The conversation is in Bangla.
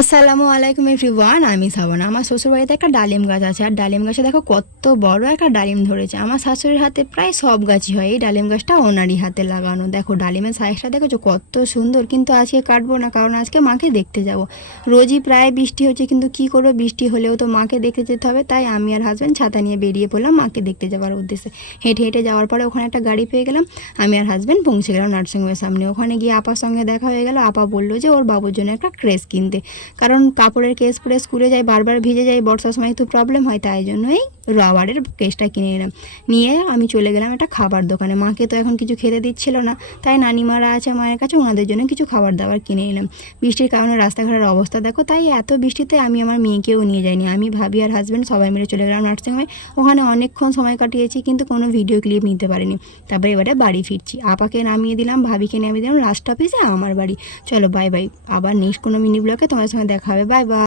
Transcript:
আসসালামু আলাইকুম এভরিওয়ান, আমি সাবানা। আমার শ্বশুরবাড়িতে একটা ডালিম গাছ আছে, আর ডালিম গাছে দেখো কত বড় একটা ডালিম ধরেছে। আমার শাশুড়ির হাতে প্রায় সব গাছই হয়। এই ডালিম গাছটা ওনারই হাতে লাগানো। দেখো ডালিমের সাইজটা দেখেছো কত সুন্দর, কিন্তু আজকে কাটবো না, কারণ আজকে মাকে দেখতে যাব। রোজই প্রায় বৃষ্টি হচ্ছে, কিন্তু কি করবো, বৃষ্টি হলেও তো মাকে দেখতে যেতে হবে। তাই আমি আর হাজব্যান্ড ছাতা নিয়ে বেরিয়ে পড়লাম মাকে দেখতে যাওয়ার উদ্দেশ্যে। হেঁটে হেঁটে যাওয়ার পরে ওখানে একটা গাড়ি পেয়ে গেলাম। আমি আর হাজব্যান্ড পৌঁছে গেলাম নার্সিংহোমের সামনে। ওখানে গিয়ে আপার সঙ্গে দেখা হয়ে গেল। আপা বললো যে ওর বাবুর জন্য একটা ড্রেস কিনতে, কারণ কাপড়ের কেস পরে স্কুলে যায়, বারবার ভিজে যায়, বর্ষার সময় একটু প্রবলেম হয়, তাই জন্যই রাবারের কেসটা কিনে নিলাম। নিয়ে আমি চলে গেলাম একটা খাবার দোকানে। মাকে তো এখন কিছু খেতে দিচ্ছিল না, তাই নানিমারা আছে মায়ের কাছে, ওনাদের জন্য কিছু খাবার দাবার কিনে নিলাম। বৃষ্টির কারণে রাস্তাঘাটের অবস্থা দেখো, তাই এত বৃষ্টিতে আমি আমার মেয়েকেও নিয়ে যাইনি। আমি ভাবি আর হাজব্যান্ড সবাই মিলে চলে গেলাম নার্সিংহোমে। ওখানে অনেকক্ষণ সময় কাটিয়েছি, কিন্তু কোনো ভিডিও ক্লিপ নিতে পারিনি। তারপরে এবারে বাড়ি ফিরছি। আপাকে নামিয়ে দিলাম, ভাবিকে নামিয়ে দিলাম, লাস্ট অফিসে আমার বাড়ি। চলো বাই বাই, আবার নেক্সট কোনো মিনি ব্লগে তোমাদের সঙ্গে দেখা হবে। Bye bye.